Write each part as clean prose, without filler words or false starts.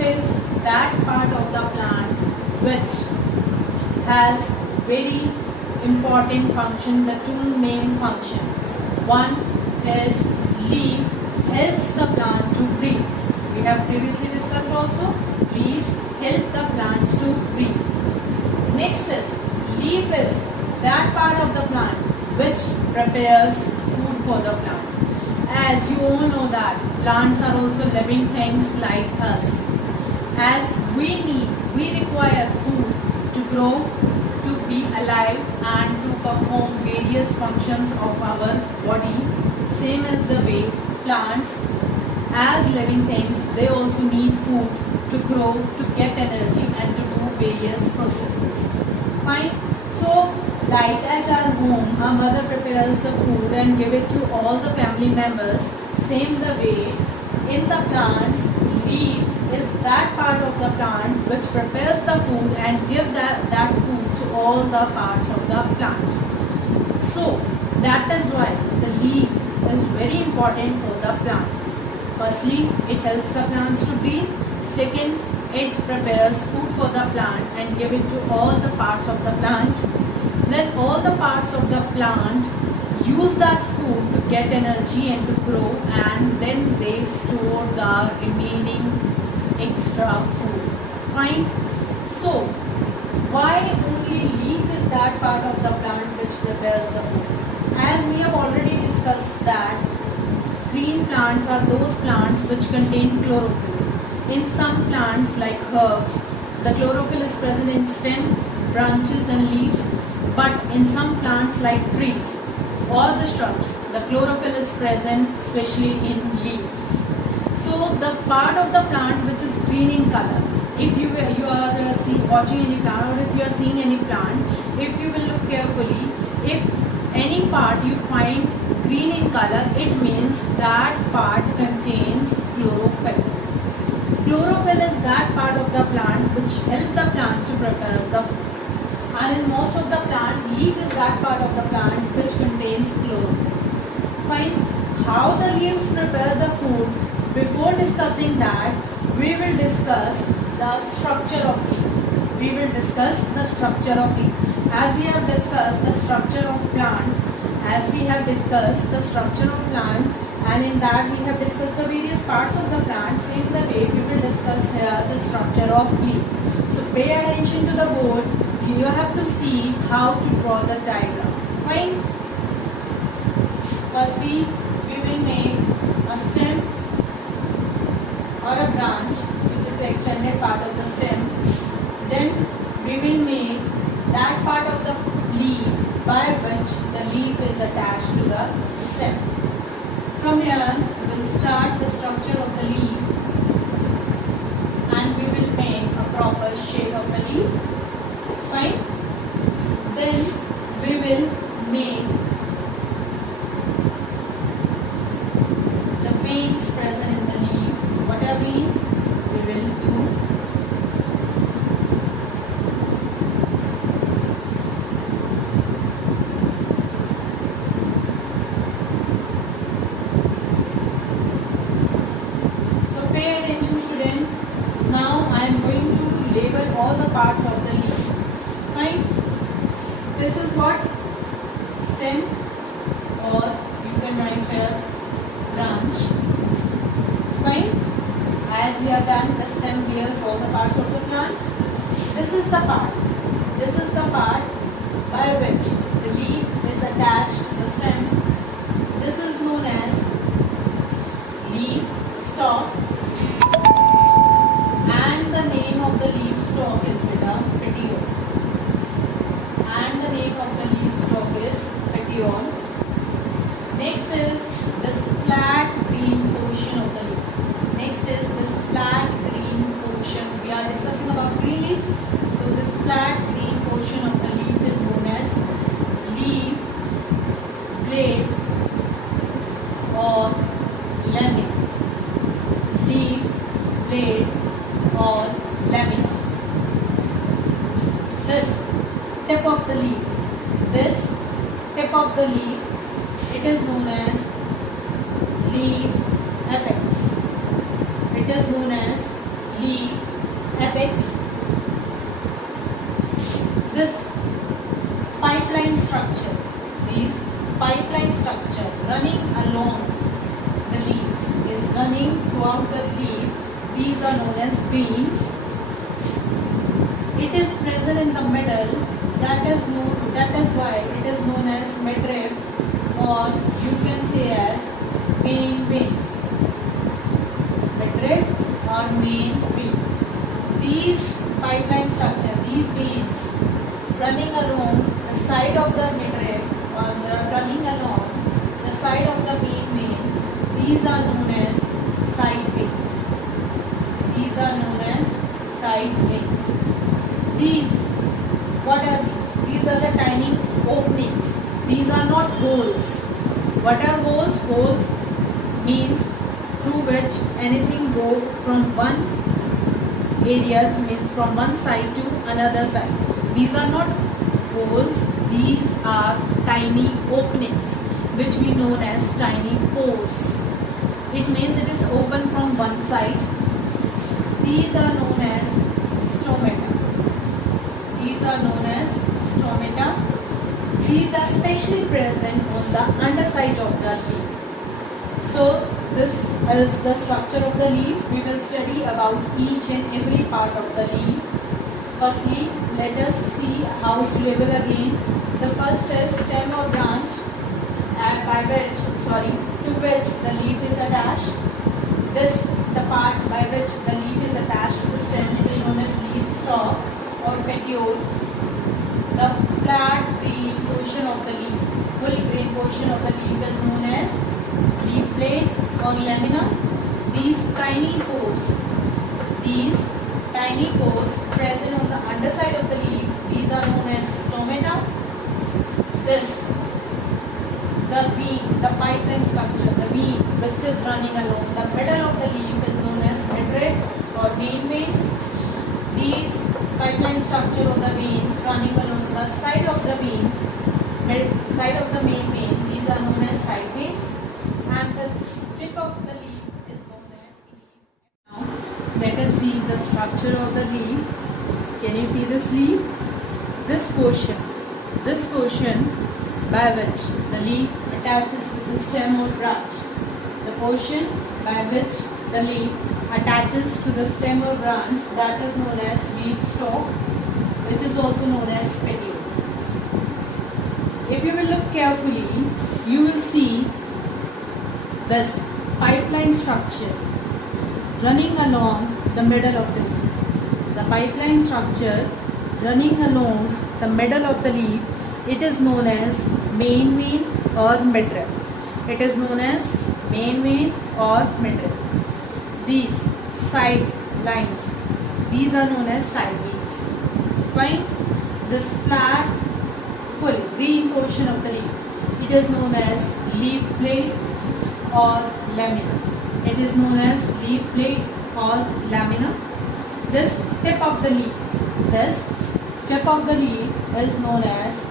is that part of the plant which has very important function, the two main function. One is leaf helps the plant to breathe. We have previously discussed also, leaves help the plants to breathe. Next is leaf is that part of the plant which prepares food for the plant. As you all know that plants are also living things like us. As we require food to grow, to be alive and to perform various functions of our body. Same as the way plants as living things, they also need food to grow, to get energy and to do various processes. Fine. So like at our home, our mother prepares the food and give it to all the family members. Same the way in the plants, leaf is that part of the plant which prepares the food and give that food to all the parts of the plant. So that is why the leaf is very important for the plant. Firstly, it helps the plants to breathe. Second, it prepares food for the plant and give it to all the parts of the plant. Then all the parts of the plant use that food to get energy and to grow, and then they store the remaining extra food. Fine. So why only leaf is that part of the plant which prepares the food? As we have already discussed that green plants are those plants which contain chlorophyll. In some plants like herbs, the chlorophyll is present in stem, branches and leaves, but in some plants like trees or the shrubs, the chlorophyll is present especially in leaves. So the part of the plant which is green in color, if you are watching any plant or if you are seeing any plant, if you will look carefully, if any part you find green in color, it means that part contains chlorophyll. Chlorophyll is that part of the plant which helps the plant to prepare the food. And in most of the plant, leaf is that part of the plant which contains chlorophyll. Fine. How the leaves prepare the food? Before discussing that, we will discuss the structure of leaf. We will discuss the structure of leaf. As we have discussed the structure of plant, and in that we have discussed the various parts of the plant, same the way we will discuss here the structure of leaf. So pay attention to the board. You have to see how to draw the diagram. Fine. Firstly, we will make a stem or a branch, which is the extended part of the stem. Then we will make that part of the leaf by which the leaf is attached to the stem. From here, we will start the structure of the leaf and we will make a proper shape of the leaf. Fine. Then we will make the veins present in the leaf. What are veins? We will do so pay attention, student. Now I am going to label all the parts of the leaf. Fine. This is what? Stem, or you can write here branch. Fine. As we have done, the stem bears all the parts of the plant. This is the part. This is the part by which the leaf is attached to the stem. This is known as leaf stalk. And the name of the leaf stalk is petiole. And the name of the leaf stalk is petiole. Next is this flat green portion of the leaf. Next is this flat green portion. We are discussing about green leaf. So this flat green portion of the leaf is known as leaf, blade or lamina. Leaf, blade or lamina. This tip of the leaf, it is known as leaf apex. It is known as leaf, apex. This pipeline structure, these pipeline structure running along the leaf is running throughout the leaf. These are known as veins. It is present in the middle. That is why it is known as midrib, or you can say as main vein. Midrib or main vein. These pipeline structure, these veins running along the side of the midrib or running along the side of the main vein, these are known as side veins. These are known as side veins. These, what are these? These are the tiny openings. These are not holes. What are holes? Holes means through which anything go from one area, means from one side to another side. These are not holes. These are tiny openings, which we know as tiny pores. It means it is open from one side. These are known as stomata. These are known as stomata. These are specially present on the underside of the leaf. So this is the structure of the leaf. We will study about each and every part of the leaf. Firstly, let us see how to label again. The first is stem or branch, to which the leaf is attached. The part by which the leaf is attached to the stem is known as leaf stalk or petiole. The flat green portion of the leaf, full green portion of the leaf is known as leaf blade or lamina. These tiny pores present on the underside of the leaf, these are known as stomata. The vein, the pipeline structure, the vein which is running along the middle of the leaf is known as midrib or main vein. These pipeline structure of the veins running along the side of the veins, side of the main vein, these are known as side veins, and the tip of the leaf is known as leaf. Now let us see the structure of the leaf. Can you see this leaf? This portion by which the leaf attaches to the stem or branch. The portion by which the leaf attaches to the stem or branch, that is known as leaf stalk, which is also known as petiole. If you will look carefully, you will see this pipeline structure running along the middle of the leaf. The pipeline structure running along the middle of the leaf, it is known as main vein or midrib. It is known as main vein or midrib. These side lines, these are known as side veins. Fine. This flat, full green portion of the leaf, it is known as leaf blade or lamina. It is known as leaf blade or lamina. This tip of the leaf is known as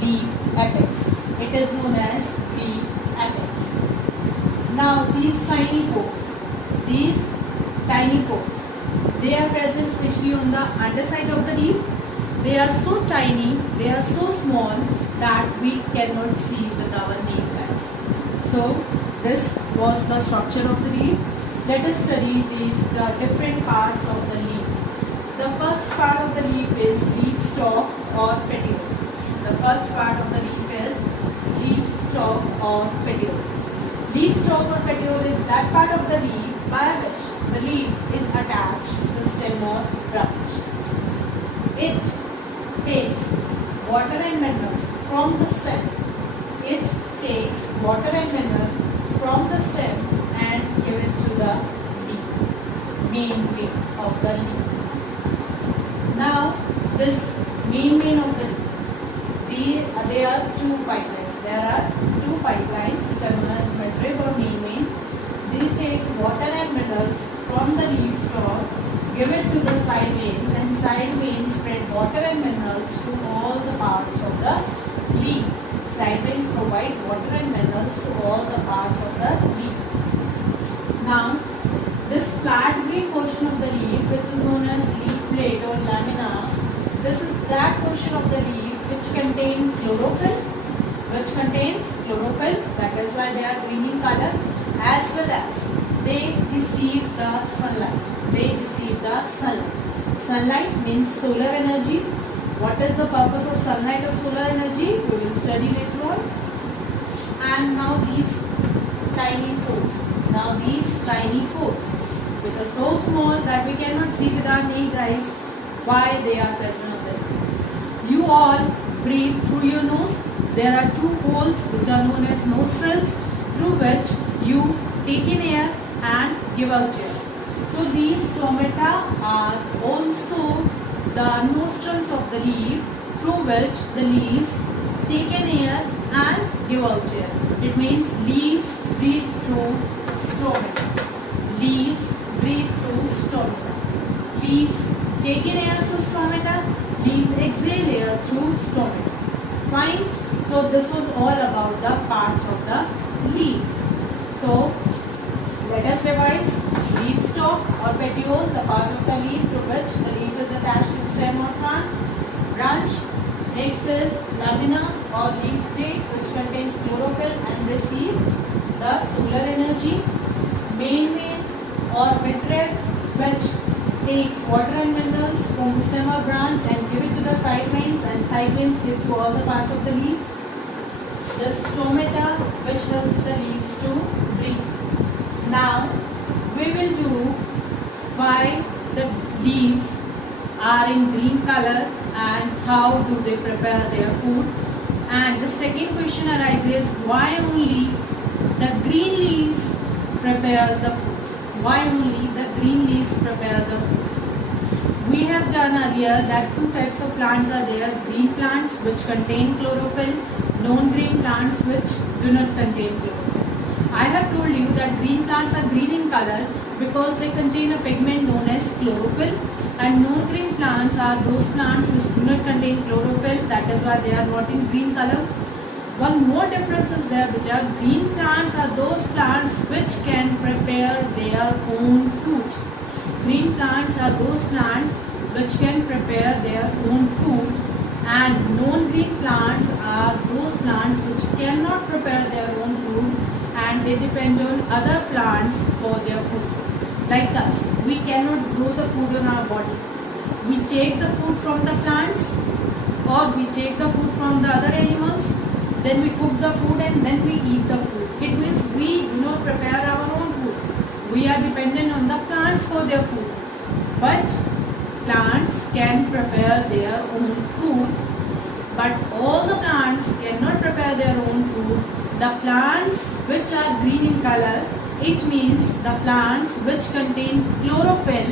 leaf apex. It is known as leaf apex. Now these tiny pores, they are present especially on the underside of the leaf. They are so tiny, they are so small that we cannot see with our naked eyes. So this was the structure of the leaf. Let us study the different parts of the leaf. The first part of the leaf is leaf stalk or petiole. The first part of the leaf is leaf stalk or petiole. Leaf stalk or petiole is that part of the leaf by which the leaf is attached to the stem or branch. It takes water and minerals from the stem. It takes water and mineral from the stem and give it to the leaf, main vein of the leaf. Now this main vein of the leaf, there are two pipelines. There are two pipelines which are known as midrib or main vein. They take water and minerals from the leaf stalk, give it to the side veins, and side veins spread water and minerals to all the parts of the leaf. Side veins provide water and minerals to all the parts of the leaf. Now This flat green portion of the leaf, which is known as leaf plate or lamina, this is that portion of the leaf which contains chlorophyll, that is why they are green in color, as well as they receive the sunlight. Sunlight means solar energy. What is the purpose of sunlight or solar energy? We will study later on. And now these tiny pores, which are so small that we cannot see with our naked eyes why they are present on them. You all breathe through your nose. There are two holes which are known as nostrils, through which you take in air and give out air. So these stomata are also the nostrils of the leaf, through which the leaves take in air and give out air. It means leaves breathe through stomata. Leaves take in air through stomata. Leaves exhale air through stomata. Fine. So this was all about the parts of the leaf. So let us revise. Leaf stalk or petiole, the part of the leaf through which the leaf is attached to stem or plant. Branch. Next is lamina or leaf plate, which contains chlorophyll and receive the solar energy. Main vein or midrib, which takes water and minerals from the stem or branch and give it to the side veins, and side veins give to all the parts of the leaf. The stomata, which helps the leaves to breathe. Now we will do why the leaves are in green color and how do they prepare their food. And the second question arises, why only the green leaves prepare the food? We have done earlier that two types of plants are there: green plants which contain chlorophyll, non-green plants which do not contain chlorophyll. I have told you that green plants are green in color because they contain a pigment known as chlorophyll, and non-green plants are those plants which do not contain chlorophyll, that is why they are not in green color. One more difference is there, which are green plants are those plants which can prepare their own food. Green plants are those plants which can prepare their own food, and non-green plants are those plants which cannot prepare their own food and they depend on other plants for their food. Like us, we cannot grow the food in our body. We take the food from the plants or we take the food from the other animals, then we cook the food and then we eat the food. It means we do not prepare our own food. We are dependent on the plants for their food. But plants can prepare their own food. But all the plants cannot prepare their own food. The plants which are green in color, it means the plants which contain chlorophyll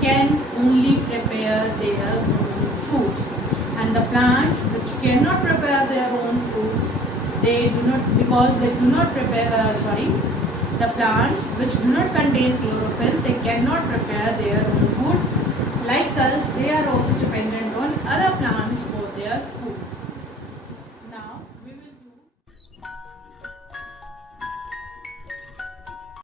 can only prepare their own food. And the plants which cannot prepare their own food, the plants which do not contain chlorophyll, they cannot prepare their own food. Like us, they are also dependent on other plants for their food.